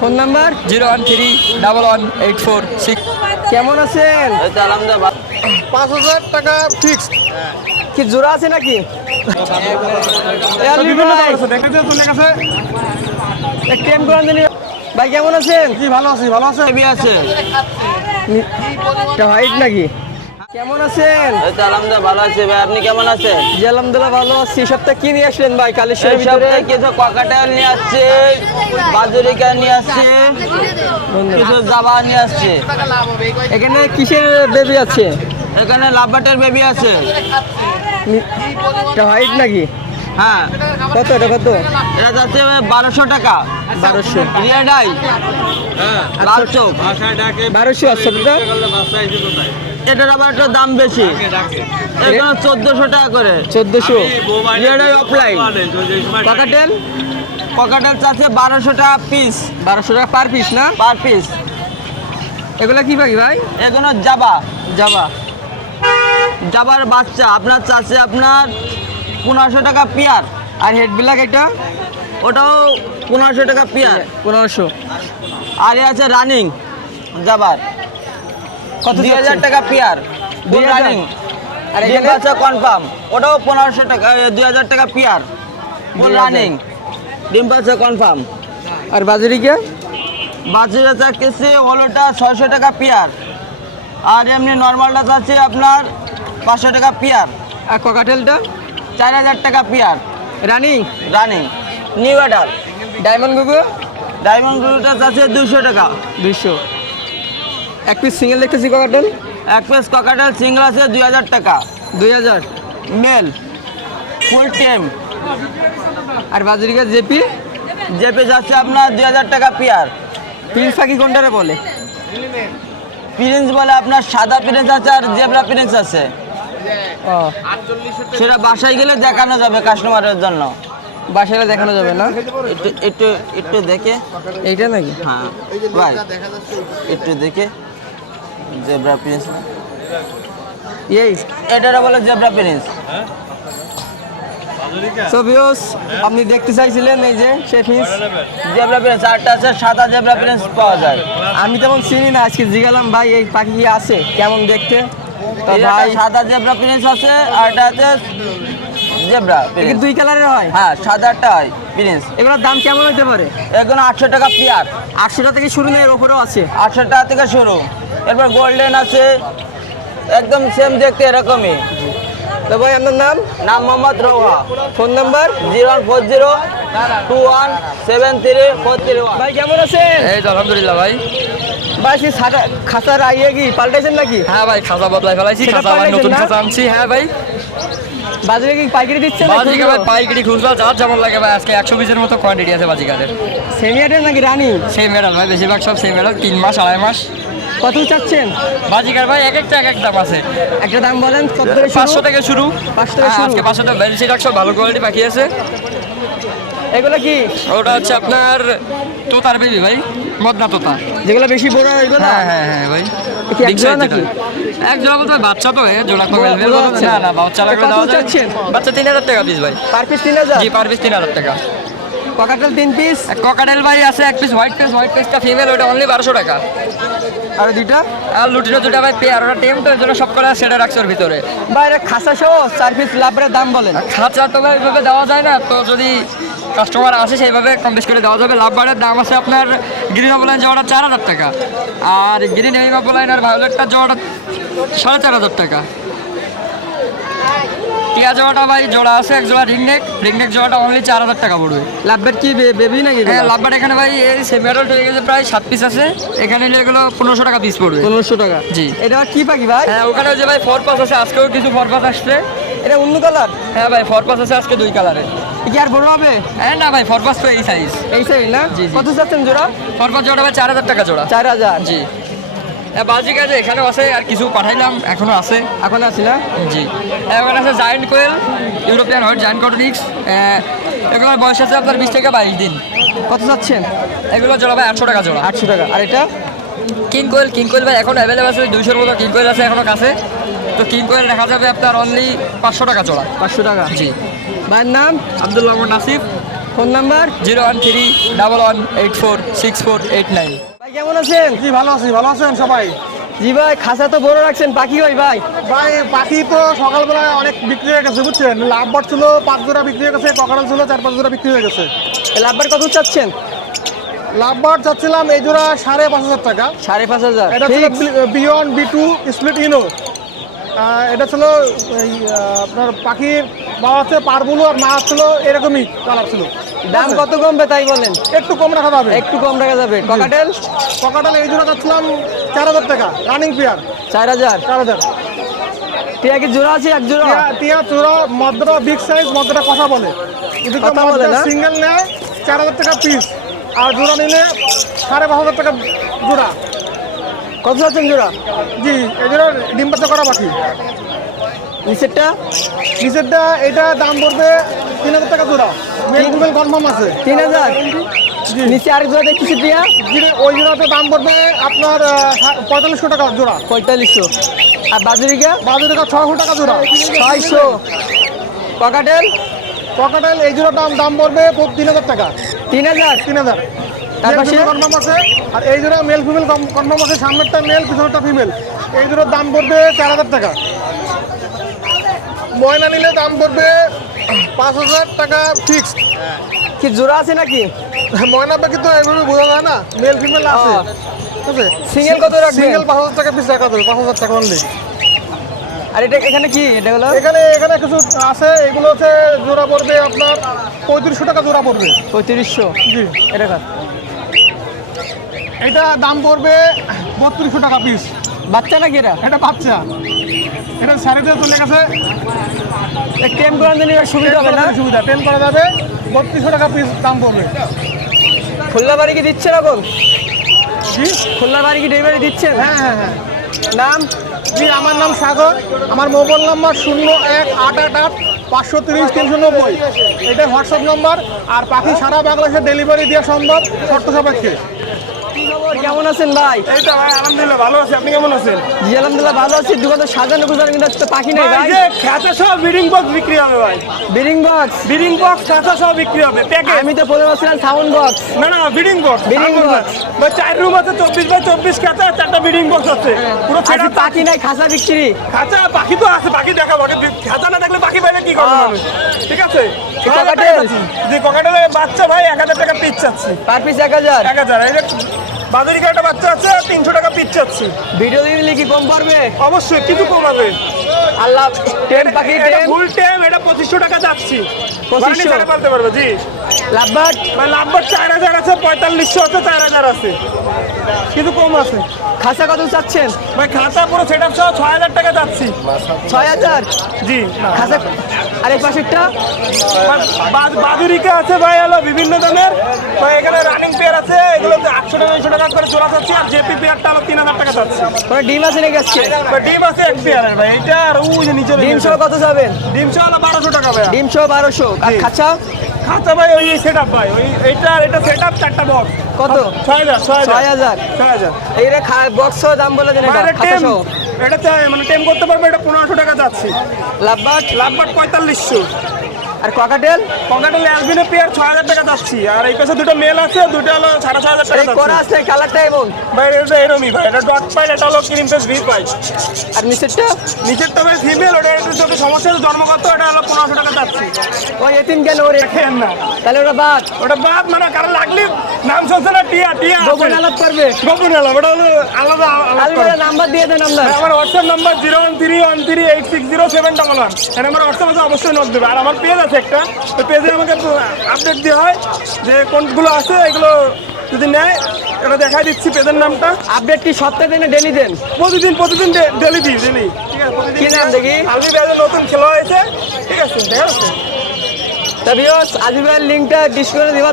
Phone number 0131184 কেমন আছেন? আলহামদুলিল্লাহ 5,000 টাকা ফিক্সড। কি জোড়া আছে নাকি? টেম করান দিন ভাই, কেমন আছেন? জি ভালো আছি, ভালো আছে। বেবি আছে। হাইট নাকি? কেমন আছেন? আলহামদুলিল্লাহ ভালো আছি ভাই, আপনি কেমন আছেন? জি আলহামদুলিল্লাহ ভালো আছি। এই সপ্তাহে কি নিয়ে আসলেন ভাই কালেকশনের এই ভিতরে? সপ্তাহে কিছু ককাটেল নিয়ে আসছে, বাজুরিকা নিয়ে আসছে, কিছু জাবা নিয়ে আসছে। এখানে কিসের বেবি আছে? এখানে লাভবাটের বেবি আছে। হাইট নাকি? হ্যাঁ, কত এটা কত? এটা যাচ্ছে 1200 টাকা। 1200 রিয়াড আই, লাল চোখ 1200 আছে তো? এটার আবার একটু দাম বেশি, এখানে 1400 টাকা করে। 1400 রিয়াড আই অফলাইন। কাকাটেল ককাটেল চাচ্ছে 1200 টাকা পিস, 1200 টাকা পার পিস না? Per piece. এগুলা কি পাখি ভাই? এগুলো জাবা, জাবা। জাবার বাচ্চা আপনার চাচ্ছে আপনার 1500 টাকা পেয়ার। আর হেড ব্ল্যাক এটা ওটাও 1500 টাকা পেয়ার। 1500। আর এ আছে রানিং জাবার, কত 2000 টাকা পেয়ার। 2000 রানিং। আর ডিম এখানে বাচ্চা কনফার্ম, ওটাও 1500 টাকা, 2000 টাকা পেয়ার। 2000 রানিং ডিম বাচ্চা কনফার্ম। আর বাজুরিকে বাচ্চাটা চাচ্ছে হলোটা 600 টাকা পেয়ার। আর এমনি নর্মালটা চাচ্ছে আপনার 500 টাকা পেয়ার। আর ককাটেলটা 4000 টাকা pair. Running running new adult. Diamond গুগু ডায়মন্ড ব্লুটা চাচ্ছে 200 টাকা। 200। এক পিস সিঙ্গেল দেখতেছি ককাটেল এক পিস ককাটেল সিঙ্গল আছে 2000 টাকা 2000। মেল ফুল টেম। আর বাজুরিকা জেপি জেপি যাচ্ছে আপনার 2000 টাকা পেয়ার। প্রিন্স পাখি কোনটারে বলে? প্রিন্স বলে আপনার সাদা প্রিন্স আছে আর জেব্রা প্রিন্স আছে, ও সেটা বাসায় গেলে দেখানো যাবে কাস্টমারের জন্য। বাসায় দেখানো যাবে না? একটু একটু একটু দেখে। এইটা নাকি? হ্যাঁ ভাই, একটু দেখে। জেব্রা প্রিন্স, এই এটারা বলে জেব্রা প্রিন্স। সো ভিউয়ার্স, আপনি দেখতে চাইছিলেন এই যে সেই পিস। জেব্রা প্রিন্স আরটা আছে সাদা জেব্রা প্রিন্স পাওয়া যায়। আমি তেমন চিনি না, আজকে জিজ্ঞালাম ভাই এই পাখি কি আছে, কেমন দেখতে। তো এটা ভাই সাদা জেব্রা প্রিন্স আছে আর এটা আছে জেব্রা এটা প্রিন্স। দুই কালারের হয়? হ্যাঁ, সাদাটা হয় প্রিন্স। এগুলোর দাম কেমন হতে পারে? এগুলো 800 টাকা পেয়ার। 800 টাকা থেকে শুরু, না এর উপরেও আছে? 800 টাকা থেকে শুরু। এরপর গোল্ডেন আছে, একদম সেম দেখতে এরকমই। তো ভাই আপনার নাম? নাম মোহাম্মদ রোহা। Phone number? 01402173431। ভাই কেমন আছেন? এই তো আলহামদুলিল্লাহ ভাই। ভাই সে খাঁচার আইয়ে কি পাল্টাইছেন নাকি? হ্যাঁ ভাই, খাঁচা বদলাই ফেলাইছি, সেটা খাঁচা আবার পাল্টাইছেন নতুন না? খাঁচা আনছি। হ্যাঁ ভাই, বাজারে কি পাইকারি দিচ্ছেন? বাজিকা ভাই পাইকারি খুচরা যার যেমন লাগে ভাই। আজকে 100 পিসের মতো কোয়ান্টিটি আছে বাজিকাদের। সেমিয়াটের নাকি রানি? সেই মেডাল ভাই, বেশিরভাগ সব সেই মেডাল, 3 মাস 2.5 মাস। কত চাচ্ছেন? বাজিকার ভাই এক একটা এক এক দাম আছে। একটা দাম বলেন, কত করে শুরু? 500 থেকে শুরু। 500 থেকে হ্যাঁ, শুরু। আজকে 500 টাকা। বেশিরভাগ সব ভালো কোয়ালিটি পাখি আছে। এগুলো কি? ওটা হচ্ছে আপনার তোতার বেবি ভাই, মদনা তোতা। যেগুলো বেশি বড় এগুলো? হ্যাঁ হ্যাঁ হ্যাঁ ভাই, কি এক Big জোড়া size নাকি? যেটা। এক জোড়া বলতে ভাই বাচ্চা তো, জোড়া কবে বড় আছে? না না, বাচ্চা লাগলে কত দেওয়া যায়। চাচ্ছেন? বাচ্চা 3000 টাকা পিস ভাই। Per piece 3000? জি, পার পিস 3000 টাকা। Cockatiel 3 piece? ককাটেল ভাই আছে এক পিস, হোয়াইট পেসটা ফিমেল, ওটা অনলি 1200 টাকা। আর দুইটা? আর লুটিনো দুটা ভাই পেয়ার, ওটা টেম তো, এর জন্য সব করে সেটা রাখছে ওর ভিতরে। বাইরে খাসা সহ 4 পিস লাভের দাম বলেন। খাঁচা তো ভাই এভাবে দেওয়া যায় না, তো যদি কাস্টমার আসে সেইভাবে কম বেশ করে দেওয়া যাবে। লাভবারের দাম আছে আপনার গ্রিন অফলাইন জোড়াটা 4000 টাকা, আর গ্রিন এম অফলাইন আর ভায়োলেটটা জোড়াটা 4500 টাকা। টিয়া জোড়াটা ভাই জোড়া আছে এক জোড়া রিংনেক জোড়াটা অনলি 4000 টাকা পড়বে। লাভের কি বেবি নাকি? হ্যাঁ, লাভবার এখানে ভাই এই সেমিয়ারল হয়ে গেছে প্রায় 7 পিস আছে। এখানে নিলে এগুলো 1500 টাকা পিস পড়বে। 1500 টাকা? জি। এটা কি পাখি ভাই? হ্যাঁ, ওখানে যে ভাই ফরপাস আছে, আজকেও কিছু ফরপাস আসছে। এটা অন্য কালার? হ্যাঁ ভাই, ফরপাস আছে আজকে 2 কালারে। কি আর বড় হবে? হ্যাঁ না ভাই, ফরপাস তো এই সাইজ। এই সাইজ না? জি, জি। কত চাচ্ছেন জোড়া? ফরপাস জোড়া ভাই 4000 টাকা জোড়া। 4000? জি। হ্যাঁ, বাজিক আছে, এখানেও আছে, আর কিছু পাঠাইলাম, এখনো আছে। এখন আছে না? জি। এখানে আছে জায়ান্ট কোয়েল, ইউরোপিয়ান হোয়াইট, জায়ান্ট কটনিক্স। এগুলোর বয়স আছে আপনার 20 থেকে 22 দিন। কত চাচ্ছেন? এগুলো জোড়া ভাই 800 টাকা জোড়া। 800 টাকা। আর এটা? কিং কোয়েল ভাই এখন অ্যাভেলেবল আছে, 200-র মতো কিং কোয়েল আছে এখনো কাছে। তো কিং কোয়েল দেখা যাবে আপনার অনলি 500 টাকা জোড়া। 500 টাকা? জি। ভাইয়ের নাম? আব্দুল্লাহ মোহাম্মদ নাসিফ। Phone number 01311846489। ভাই কেমন আছেন? জি ভালো আছি, ভালো আছেন সবাই? জি ভাই, খাঁচা তো বড় রাখছেন, পাখি হয় ভাই? ভাই পাখি তো সকালবেলায় অনেক বিক্রি হয়ে গেছে বুঝছেন। লাভবার্ড ছিল 5 জোড়া বিক্রি হয়ে গেছে, ককাটেল ছিল 4-5 জোড়া বিক্রি হয়ে গেছে। লাভবার কত চাচ্ছেন? লাভবার্ড চাচ্ছিলাম এই জোড়া 5,500 টাকা। 5,500। এটা ছিল বিয়ন্ড B2 স্প্লিট ইনো। এটা ছিল আপনার পাখির বাবা হচ্ছে পারবুলো আর মা ছিল এরকমই কালার ছিল। দাম কত কমবে তাই বলেন? একটু কম রাখা যাবে। একটু কম রাখা যাবে। ককাটেল? ককাটেল এই জোড়া চাচ্ছিলাম 4,000 টাকা, রানিং পেয়ার 4,000। 4,000। টিয়া কি জোড়া আছে? এক জোড়া? টিয়া চূড়া মদ্রা বিগ সাইজ, মদ্রা কথা বলে। যদি কথা বলে না? সিঙ্গেল নেয় 4,000 টাকা পিস, আর জোড়া নিলে 5,500 টাকা জোড়া। কত চাচ্ছেন জোড়া? জি, এই জোড়া ডিম বাচ্চা করা পাখি। নিচেরটা? নিচেরটা এটা দাম পড়বে 3,000 টাকা জোড়া। মেল ফিমেল কনফার্ম আছে। 3,000। নিচে আরেক জোড়া দেখতেছি টিয়া? ওই জোড়াতে দাম পড়বে আপনার 4,500 টাকা জোড়া। 4,500। আর বাজুরিকা? বাজু টাকা 600 টাকা জোড়া। 600। ককাটেল? ককাটেল এই জোড়া দাম পড়বে 3,000 টাকা। 3,000। 3,000। তার পাশে? কনফার্ম আছে। আর এই জোড়া মেল ফিমেল কনফার্ম আছে। সামনেরটা মেল, পিছনেরটা ফিমেল। এই জোড়ার দাম পড়বে 4,000 টাকা। ময়না নিলে দাম পড়বে 5,000 টাকা ফিক্সড। কি জোড়া আছে নাকি? ময়না পাখি তো এইভাবে বোঝা যায় না, মেল ফিমেল আছে। ঠিক আছে। সিঙ্গেল কত রাখবেন? সিঙ্গেল 5,000 টাকা পিস রাখা যাবে, 5,000 টাকা অনলি। আর এটা এখানে কি? এটা হলো এখানে কিছু আছে, এগুলো হচ্ছে জোড়া পড়বে আপনার 3,500 টাকা জোড়া পড়বে। 3,500। জি। এটা কার? এটা দাম পড়বে 3,200 টাকা পিস। বাচ্চা নাকি এটা? এটা বাচ্চা, এটা সারিতে চলে গেছে। টেম করার জন্য সুবিধা হবে না? সুবিধা, টেন করা যাবে। 3,200 টাকা পিস দাম পড়বে। খুলনা বাড়ি কি দিচ্ছেন এখন? জি, খুলনা বাড়ি কি ডেলিভারি দিচ্ছেন? হ্যাঁ হ্যাঁ হ্যাঁ। নাম? জি, আমার নাম সাগর। আমার মোবাইল নাম্বার 01-888-530-390। এটা হোয়াটসঅ্যাপ নাম্বার। আর পাখি সারা বাংলাদেশে ডেলিভারি দেওয়া সম্ভব শর্ত সাপেক্ষে। কি খবর, কেমন আছেন ভাই? এই তো ভাই, আলহামদুলিল্লাহ ভালো আছি। আপনি কেমন আছেন? জি আলহামদুলিল্লাহ ভালো আছি। দোকান তো সাজানো গুজানো, কিন্তু আজকে পাখি নেই ভাই। খাঁচা সহ ব্রিডিং বক্স বিক্রি হবে ভাই। Breeding box? ব্রিডিং বক্স খাঁচা সহ বিক্রি হবে। প্যাকেজ আমি তো বলে বলছিলাম সাউন্ড বক্স। না না, breeding box. Breeding box। 4 room আছে, 24x24 খাঁচা, 4টা ব্রিডিং বক্স আছে। পুরো আজকে সেটআপ। পাখি নাই, খাঁচা বিক্রি। খাঁচা পাখি তো আছে, পাখি দেখাবো। খাঁচা না দেখলে পাখি পাইলে কি করবে মানুষ? ঠিক আছে। ককাটেল? যে ককাটেলের বাচ্চা ভাই 1,000 টাকা পিস চাচ্ছি। Per piece 1,000। 1,000। এই যে বাজারিকা একটা বাচ্চা আছে, 300 টাকা পিস চাচ্ছি। ভিডিও দিলে কি কম পড়বে? অবশ্যই কিছু কমাবে। আল্লাহ। টেম পাখি এটা টেম ফুল টাইম, এটা 2,500 টাকা যাচ্ছি। 2,500 টাকা পালতে পারবে। জি। লাভবার্ড? ভাই লাভবার 4,000 আছে, 4,500 আছে, 4,000 আছে। কিছু কম আছে। খাঁচা কত চাচ্ছেন? ভাই খাতা পুরো সেটআপ সহ 6,000 টাকা যাচ্ছি। 6,000। জি। খাঁচা আর এই পাশেরটা? বাদুরিকা আছে ভাই, হলো বিভিন্ন দামের ভাই। এখানে রানিং পেয়ার আছে, এগুলো 800 টাকা 900 টাকা করে চলা যাচ্ছে। আর জেপি পেয়ারটা হলো 3,000 টাকা যাচ্ছে। কোনো ডিম আছে নাকি আজকে? ভাই ডিম আছে এক পেয়ারের ভাই। এটা আর ওই যে নিচে ডিম সহ কত যাবেন? ডিম সহ হলো 1,200 টাকা ভাই। ডিম সহ 1,200। আর জি। খাঁচা? খাতা ভাই ওই সেটআপ ভাই, ওই এটা সেটআপ 4টা বক্স। কত? 6,000। 6,000। 6,000। এইটা বক্স সহ দাম বলে দেন, এটা মানে খাঁচা সহ। এটা মানে টেম করতে পারবে। এটা 1,500 টাকা যাচ্ছে। লাভবার্ড? লাভবার 4,500। আর ককাটেল? কঙ্কাটেল অ্যালবিনো পেয়ার 6,000 টাকা যাচ্ছি। আর এই পাশে দুটো মেল আছে, দুটো হলো 6,500 টাকা এই করা যাচ্ছে। আছে, কালারটা এমন। ভাই এটা এরমই ভাই, এটা ডট পাইল, এটা হলো ক্রিম ফেস ভি পাই। আর নিচেরটা? নিচেরটা ভাই ফিমেল, ওটা একটু যদি সমস্যা আছে জন্মগত, এটা হলো 1,500 টাকা যাচ্ছি। ওই এতিম কেন ওরে? দেখেন না, তাহলে ওটা বাদ। ওটা বাদ মানে কারণ লাগলে নাম শুনছে না, টিয়া টিয়া আছে। গোপন আলাপ করবে? গোপন আলাপ, ওটা হলো আলাদা আলাপ আলু করে। নাম্বার দিয়ে দেন আপনার। আমার হোয়াটসঅ্যাপ নাম্বার 01313860711। এটা আমার হোয়াটসঅ্যাপ আছে, অবশ্যই নোট দেবে। আর আমার পেজ আছে একটা, ওই পেজে আমাকে আপডেট দেওয়া হয় যে কোনগুলো আছে, এগুলো যদি নেয় এটা দেখাই দিচ্ছি পেজের নামটা। আপডেট কি সপ্তাহে দেন, ডেলি দেন? প্রতিদিন ডেলি দিই, ডেলি। ঠিক আছে, প্রতিদিন। কি নাম দেখি? আলবি ব্যাগে নতুন খেলা হয়েছে। ঠিক আছে, দেখা যাচ্ছে। তা ভিউয়ার্স, আজিবের লিঙ্কটা ডিসক্রিপশনে দেওয়া